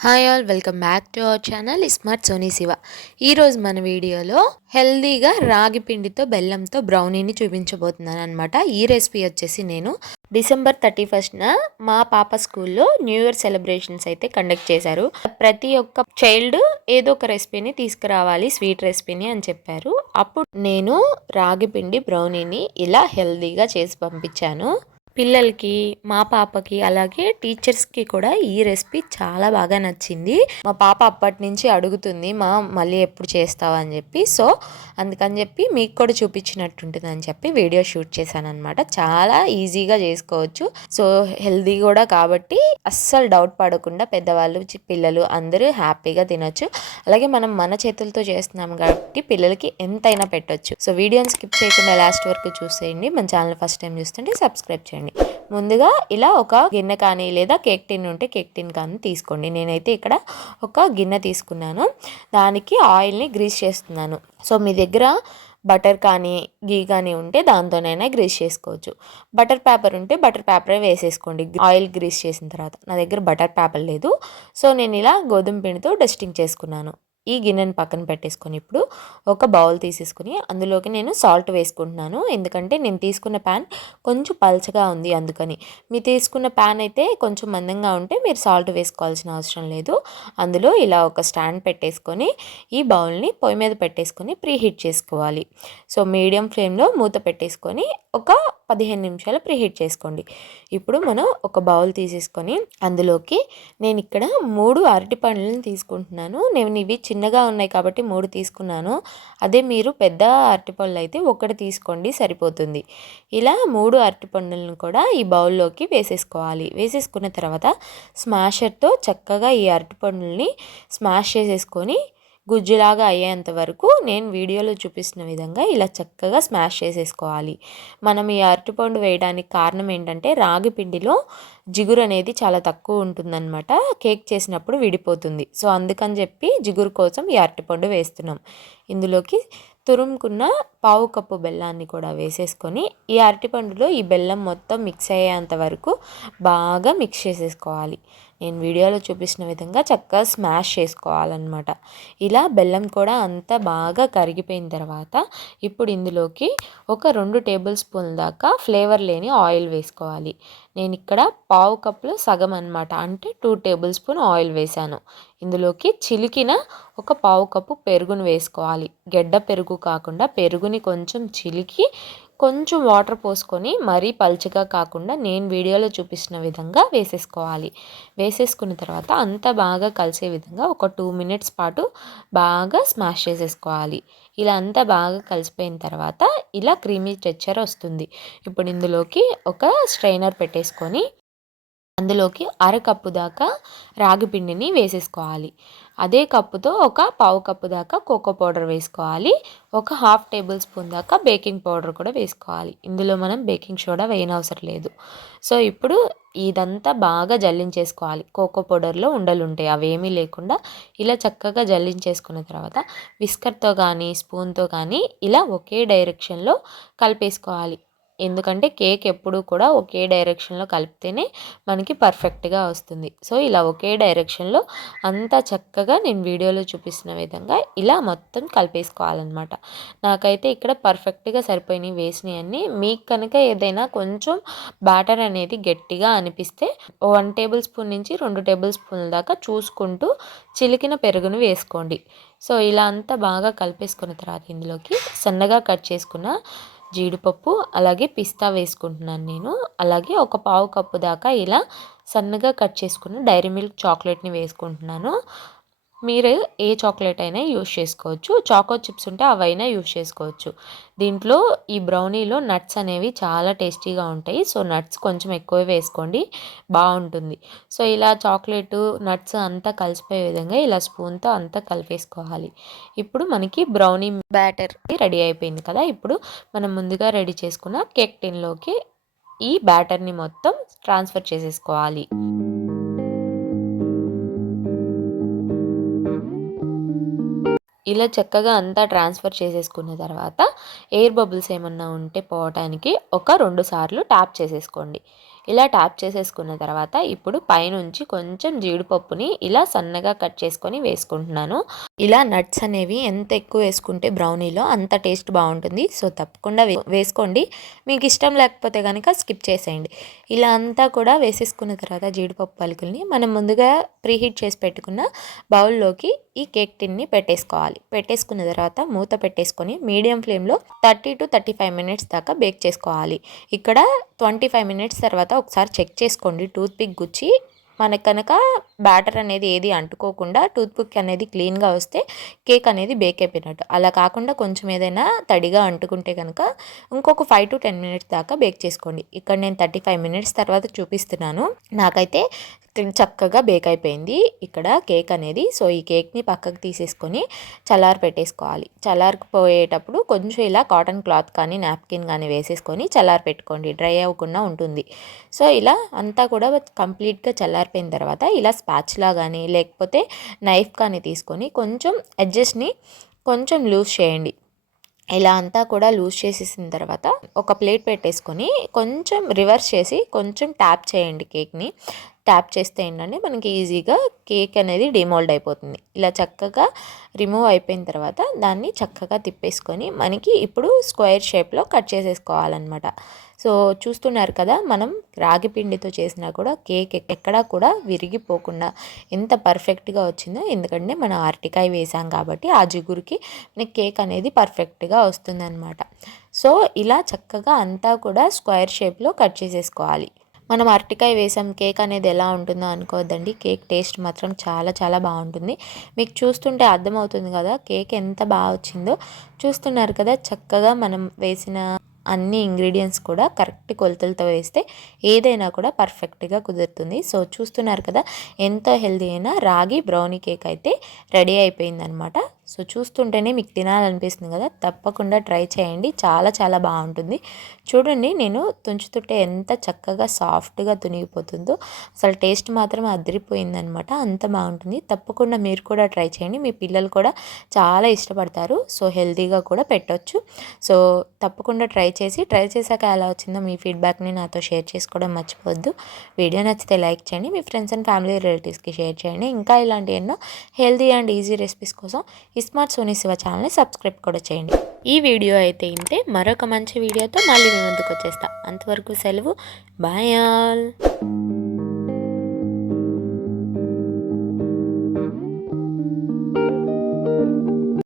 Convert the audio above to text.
Hi all welcome back to our channel smart Soni Shiva ఈరోజు మన వీడియోలో హెల్దీగా రాగి పిండితో బెల్లంతో బ్రౌనీని చూపించబోతున్నాను అనమాట ఈ రెసిపీ వచ్చేసి నేను డిసెంబర్ థర్టీ ఫస్ట్న మా పాప స్కూల్లో న్యూ ఇయర్ సెలబ్రేషన్స్ అయితే కండక్ట్ చేశారు. ప్రతి ఒక్క చైల్డ్ ఏదో ఒక రెసిపీని తీసుకురావాలి స్వీట్ రెసిపీని అని చెప్పారు. అప్పుడు నేను రాగి పిండి బ్రౌనీని ఇలా హెల్దీగా చేసి పంపించాను. పిల్లలకి మా పాపకి అలాగే టీచర్స్కి కూడా ఈ రెసిపీ చాలా బాగా నచ్చింది. మా పాప అప్పటి నుంచి అడుగుతుంది మా మళ్ళీ ఎప్పుడు చేస్తావా? అని చెప్పి. సో అందుకని చెప్పి మీకు కూడా చూపించినట్టుంటుంది అని చెప్పి వీడియో షూట్ చేశాను అనమాట చాలా ఈజీగా చేసుకోవచ్చు. సో హెల్దీ కూడా కాబట్టి అస్సలు డౌట్ పడకుండా పెద్దవాళ్ళు పిల్లలు అందరూ హ్యాపీగా తినొచ్చు. అలాగే మనం మన చేతులతో చేస్తున్నాం కాబట్టి పిల్లలకి ఎంతైనా పెట్టొచ్చు. సో వీడియోని స్కిప్ చేయకుండా లాస్ట్ వరకు చూసేయండి. మన ఛానల్ ఫస్ట్ టైం చూస్తుంటే సబ్స్క్రైబ్ చేయండి. ముందుగా ఇలా ఒక గిన్నె కానీ లేదా కేక్ టిన్ ఉంటే కేక్ టిన్ కానీ తీసుకోండి. నేనైతే ఇక్కడ ఒక గిన్నె తీసుకున్నాను. దానికి ఆయిల్ని గ్రీస్ చేస్తున్నాను. సో మీ దగ్గర బటర్ కానీ గీ కానీ ఉంటే దాంతోనైనా గ్రీస్ చేసుకోవచ్చు. బటర్ పేపర్ ఉంటే బటర్ పేపరే వేసేసుకోండి. ఆయిల్ గ్రీస్ చేసిన తర్వాత. నా దగ్గర బటర్ పేపర్ లేదు. సో నేను ఇలా గోధుమ పిండితో డస్టింగ్ చేసుకున్నాను. ఈ గిన్నెను పక్కన పెట్టేసుకొని ఇప్పుడు ఒక బౌల్ తీసేసుకుని అందులోకి నేను సాల్ట్ వేసుకుంటున్నాను. ఎందుకంటే నేను తీసుకున్న ప్యాన్ కొంచెం పల్చగా ఉంది అందుకని. మీరు తీసుకున్న ప్యాన్ అయితే కొంచెం మందంగా ఉంటే మీరు సాల్ట్ వేసుకోవాల్సిన అవసరం లేదు. అందులో ఇలా ఒక స్టాండ్ పెట్టేసుకొని ఈ బౌల్ని పొయ్యి మీద పెట్టేసుకొని ప్రీహీట్ చేసుకోవాలి. సో మీడియం ఫ్లేమ్లో మూత పెట్టేసుకొని ఒక పదిహేను నిమిషాలు ప్రీహీట్ చేసుకోండి. ఇప్పుడు మనం ఒక బౌల్ తీసేసుకొని అందులోకి నేను ఇక్కడ మూడు అరటి పండ్లను తీసుకుంటున్నాను. నేను ఇవి చిన్నగా ఉన్నాయి కాబట్టి మూడు తీసుకున్నాను. అదే మీరు పెద్ద అరటిపళ్ళు అయితే ఒకటి తీసుకోండి సరిపోతుంది. ఇలా మూడు అరటిపండులను కూడా ఈ బౌల్లోకి వేసేసుకోవాలి. వేసేసుకున్న తర్వాత స్మాషర్తో చక్కగా ఈ అరటిపండుల్ని స్మాష్ చేసేసుకొని గుజ్జులాగా అయ్యేంత వరకు నేను వీడియోలో చూపిస్తున్న విధంగా ఇలా చక్కగా స్మాష్ చేసేసుకోవాలి. మనం ఈ అరటిపండు వేయడానికి కారణం ఏంటంటే రాగి పిండిలో జిగురు అనేది చాలా తక్కువ ఉంటుందన్నమాట. కేక్ చేసినప్పుడు విడిపోతుంది. సో అందుకని చెప్పి జిగురు కోసం ఈ అరటిపండు వేస్తున్నాం. ఇందులోకి తురుముకున్న పావు కప్పు బెల్లాన్ని కూడా వేసేసుకొని ఈ అరటిపండులో ఈ బెల్లం మొత్తం మిక్స్ అయ్యేంత వరకు బాగా మిక్స్ చేసేసుకోవాలి. నేను వీడియోలో చూపించిన విధంగా చక్కగా స్మాష్ చేసుకోవాలన్నమాట. ఇలా బెల్లం కూడా అంతా బాగా కరిగిపోయిన తర్వాత ఇప్పుడు ఇందులోకి ఒక రెండు టేబుల్ స్పూన్ దాకా ఫ్లేవర్ లేని ఆయిల్ వేసుకోవాలి. నేను ఇక్కడ పావు కప్లో సగం అనమాట అంటే టూ టేబుల్ స్పూన్ ఆయిల్ వేశాను. ఇందులోకి చిలికిన ఒక పావు కప్పు పెరుగును వేసుకోవాలి. గెడ్డ పెరుగు కాకుండా పెరుగుని కొంచెం చిలికి కొంచెం వాటర్ పోసుకొని మరీ పల్చగా కాకుండా నేను వీడియోలో చూపిస్తున్న విధంగా వేసేసుకోవాలి. వేసేసుకున్న తర్వాత అంతా బాగా కలిసే విధంగా ఒక టూ మినిట్స్ పాటు బాగా స్మాష్ చేసేసుకోవాలి. ఇలా అంతా బాగా కలిసిపోయిన తర్వాత ఇలా క్రీమీ టెక్చర్ వస్తుంది. ఇప్పుడు ఇందులోకి ఒక స్ట్రైనర్ పెట్టేసుకొని అందులోకి అరకప్పు దాకా రాగి పిండిని వేసేసుకోవాలి. అదే కప్పుతో ఒక పావు కప్పు దాకా కోకో పౌడర్ వేసుకోవాలి. ఒక హాఫ్ టేబుల్ స్పూన్ దాకా బేకింగ్ పౌడర్ కూడా వేసుకోవాలి. ఇందులో మనం బేకింగ్ సోడా వేయనవసరం లేదు. సో ఇప్పుడు ఇదంతా బాగా జల్లించేసుకోవాలి. కోకో పౌడర్లో ఉండలు ఉంటాయి అవేమీ లేకుండా ఇలా చక్కగా జల్లించేసుకున్న తర్వాత విస్కర్తో కానీ స్పూన్తో కానీ ఇలా ఒకే డైరెక్షన్లో కలిపేసుకోవాలి. ఎందుకంటే కేక్ ఎప్పుడూ కూడా ఒకే డైరెక్షన్లో కలిపితేనే మనకి పర్ఫెక్ట్గా వస్తుంది. సో ఇలా ఒకే డైరెక్షన్లో అంతా చక్కగా నేను వీడియోలో చూపిస్తున్న విధంగా ఇలా మొత్తం కలిపేసుకోవాలన్నమాట. నాకైతే ఇక్కడ పర్ఫెక్ట్గా సరిపోయినవి వేసినవి అన్నీ. మీకు కనుక ఏదైనా కొంచెం బ్యాటర్ అనేది గట్టిగా అనిపిస్తే వన్ టేబుల్ స్పూన్ నుంచి రెండు టేబుల్ స్పూన్ల దాకా చూసుకుంటూ చిలికిన పెరుగును వేసుకోండి. సో ఇలా అంతా బాగా కలిపేసుకున్న తర్వాత ఇందులోకి సన్నగా కట్ చేసుకున్న జీడిపప్పు అలాగే పిస్తా వేసుకుంటున్నాను నేను. అలాగే ఒక పావు కప్పు దాకా ఇలా సన్నగా కట్ చేసుకున్న డైరీ మిల్క్ చాక్లెట్ని వేసుకుంటున్నాను. మీరు ఏ చాక్లెట్ అయినా యూస్ చేసుకోవచ్చు. చాకో చిప్స్ ఉంటే అవైనా యూస్ చేసుకోవచ్చు. దీంట్లో ఈ బ్రౌనీలో నట్స్ అనేవి చాలా టేస్టీగా ఉంటాయి. సో నట్స్ కొంచెం ఎక్కువ వేసుకోండి. బాగుంటుంది. సో ఇలా చాక్లెట్ నట్స్ అంతా కలిసిపోయే విధంగా ఇలా స్పూన్తో అంతా కలిపేసుకోవాలి. ఇప్పుడు మనకి బ్రౌనీ బ్యాటర్ రెడీ అయిపోయింది కదా! ఇప్పుడు మనం ముందుగా రెడీ చేసుకున్న కేక్ టిన్లోకి ఈ బ్యాటర్ని మొత్తం ట్రాన్స్ఫర్ చేసేసుకోవాలి. ఇలా చక్కగా అంతా ట్రాన్స్ఫర్ చేసేసుకున్న తర్వాత ఎయిర్ బబుల్స్ ఏమన్నా ఉంటే పోవటానికి ఒక రెండు సార్లు ట్యాప్ చేసేసుకోండి. ఇలా ట్యాప్ చేసేసుకున్న తర్వాత ఇప్పుడు పైనుంచి కొంచెం జీడిపప్పుని ఇలా సన్నగా కట్ చేసుకొని వేసుకుంటున్నాను. ఇలా నట్స్ అనేవి ఎంత ఎక్కువ వేసుకుంటే బ్రౌనీలో అంత టేస్ట్ బాగుంటుంది. సో తప్పకుండా వేసుకోండి. మీకు ఇష్టం లేకపోతే కనుక స్కిప్ చేసేయండి. ఇలా అంతా కూడా వేసేసుకున్న తర్వాత జీడిపప్పు పలుకుల్ని మనం ముందుగా ప్రీహీట్ చేసి పెట్టుకున్న బౌల్లోకి ఈ కేక్ టిన్ని పెట్టేసుకోవాలి. పెట్టేసుకున్న తర్వాత మూత పెట్టేసుకొని మీడియం ఫ్లేమ్లో thirty to thirty five minutes దాకా బేక్ చేసుకోవాలి. ఇక్కడ ట్వంటీ ఫైవ్ మినిట్స్ తర్వాత ఒకసారి చెక్ చేసుకోండి. టూత్పిక్ గుచ్చి మనకు కనుక బ్యాటర్ అనేది ఏది అంటుకోకుండా టూత్పిక్ అనేది క్లీన్గా వస్తే కేక్ అనేది బేక్ అయిపోయినట్టు. అలా కాకుండా కొంచెం ఏదైనా తడిగా అంటుకుంటే కనుక ఇంకొక ఫైవ్ టు టెన్ మినిట్స్ దాకా బేక్ చేసుకోండి. ఇక్కడ నేను థర్టీ ఫైవ్ మినిట్స్ తర్వాత చూపిస్తున్నాను. నాకైతే చక్కగా బేక్ అయిపోయింది. ఇక్కడ కేక్ అనేది సో ఈ కేక్ని పక్కకు తీసేసుకొని చల్లారి పెట్టేసుకోవాలి. చల్లారిపోయేటప్పుడు కొంచెం ఇలా కాటన్ క్లాత్ కానీ నాప్కిన్ కానీ వేసేసుకొని చల్లారి పెట్టుకోండి. డ్రై అవ్వకుండా ఉంటుంది. సో ఇలా అంతా కూడా కంప్లీట్గా చల్లారిపోయిన తర్వాత ఇలా స్పాచ్లా కానీ లేకపోతే నైఫ్ కానీ తీసుకొని కొంచెం ఎడ్జస్ట్ని కొంచెం లూజ్ చేయండి. ఇలా అంతా కూడా లూజ్ చేసేసిన తర్వాత ఒక ప్లేట్ పెట్టేసుకొని కొంచెం రివర్స్ చేసి కొంచెం ట్యాప్ చేయండి కేక్ని ట్యాప్ చేస్తే ఏంటంటే మనకి ఈజీగా కేక్ అనేది డిమోల్డ్ అయిపోతుంది. ఇలా చక్కగా రిమూవ్ అయిపోయిన తర్వాత దాన్ని చక్కగా తిప్పేసుకొని మనకి ఇప్పుడు స్క్వేర్ షేప్లో కట్ చేసేసుకోవాలన్నమాట. సో చూస్తున్నారు కదా మనం రాగి పిండితో చేసినా కూడా కేక్ ఎక్కడా కూడా విరిగిపోకుండా ఎంత పర్ఫెక్ట్గా వచ్చిందో ఎందుకంటే మనం అరటికాయ వేసాం కాబట్టి ఆ జిగురికి మనకి కేక్ అనేది పర్ఫెక్ట్గా వస్తుందన్నమాట. సో ఇలా చక్కగా అంతా కూడా స్క్వేర్ షేప్లో కట్ చేసేసుకోవాలి. మనం అరటికాయ వేసాం కేక్ అనేది ఎలా ఉంటుందో అనుకోవద్దండి. కేక్ టేస్ట్ మాత్రం చాలా చాలా బాగుంటుంది. మీకు చూస్తుంటే అర్థమవుతుంది కదా కేక్ ఎంత బాగా వచ్చిందో. చూస్తున్నారు కదా చక్కగా మనం వేసిన అన్ని ఇంగ్రీడియంట్స్ కూడా కరెక్ట్ కొలతలతో వేస్తే ఏదైనా కూడా పర్ఫెక్ట్గా కుదురుతుంది. సో చూస్తున్నారు కదా ఎంతో హెల్దీ అయినా రాగి బ్రౌనీ కేక్ అయితే రెడీ అయిపోయిందనమాట సో చూస్తుంటేనే మీకు తినాలనిపిస్తుంది కదా. తప్పకుండా ట్రై చేయండి. చాలా చాలా బాగుంటుంది. చూడండి నేను తుంచుతుంటే ఎంత చక్కగా సాఫ్ట్గా తునిగిపోతుందో. అసలు టేస్ట్ మాత్రం అదిరిపోయిందనమాట. అంత బాగుంటుంది. తప్పకుండా మీరు కూడా ట్రై చేయండి. మీ పిల్లలు కూడా చాలా ఇష్టపడతారు. సో హెల్తీగా కూడా పెట్టవచ్చు సో తప్పకుండా ట్రై చేసి ట్రై చేశాక ఎలా వచ్చిందో మీ ఫీడ్బ్యాక్ని నాతో షేర్ చేసుకోవడం మర్చిపోవద్దు. వీడియో నచ్చితే లైక్ చేయండి. మీ ఫ్రెండ్స్ అండ్ ఫ్యామిలీ రిలేటివ్స్కి షేర్ చేయండి. ఇంకా ఇలాంటి ఎన్నో హెల్తీ అండ్ ఈజీ రెసిపీస్ కోసం స్మార్ట్ సోనీ శివ ఛానల్ని సబ్స్క్రైబ్ కూడా చేయండి. ఈ వీడియో అయితే ఇంతే. మరొక మంచి వీడియోతో మళ్ళీ మీ ముందుకు వచ్చేస్తా. అంతవరకు సెలవు. Bye all